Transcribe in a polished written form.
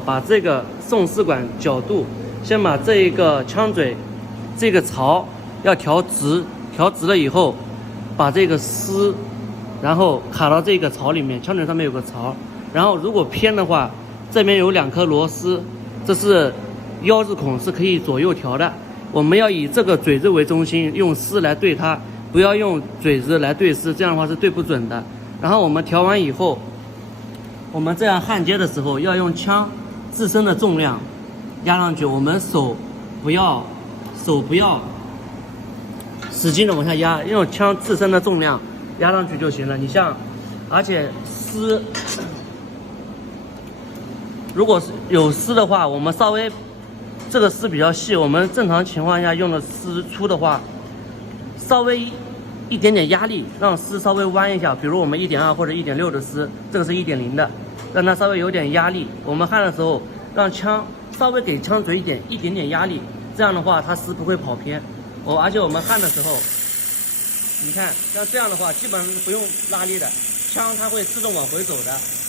把这个送丝管角度，先把这一个枪嘴这个槽要调直，调直了以后，把这个丝，然后卡到这个槽里面，枪嘴上面有个槽，然后如果偏的话，这边有2颗螺丝，这是腰子孔，是可以左右调的。我们要以这个嘴子为中心，用丝来对它，不要用嘴子来对丝，这样的话是对不准的。然后我们调完以后，我们这样焊接的时候要用枪自身的重量压上去，我们手不要使劲的往下压，用枪自身的重量压上去就行了。你像，而且丝如果是有丝的话，我们稍微这个丝比较细，我们正常情况下用的丝粗的话，稍微一点点压力，让丝稍微弯一下，比如我们1.2或者1.6的丝，这个是1.0的，让它稍微有点压力。我们焊的时候，让枪稍微给枪嘴一点点压力，这样的话它丝不会跑偏。而且我们焊的时候，你看像这样的话，基本上不用拉力的，枪它会自动往回走的。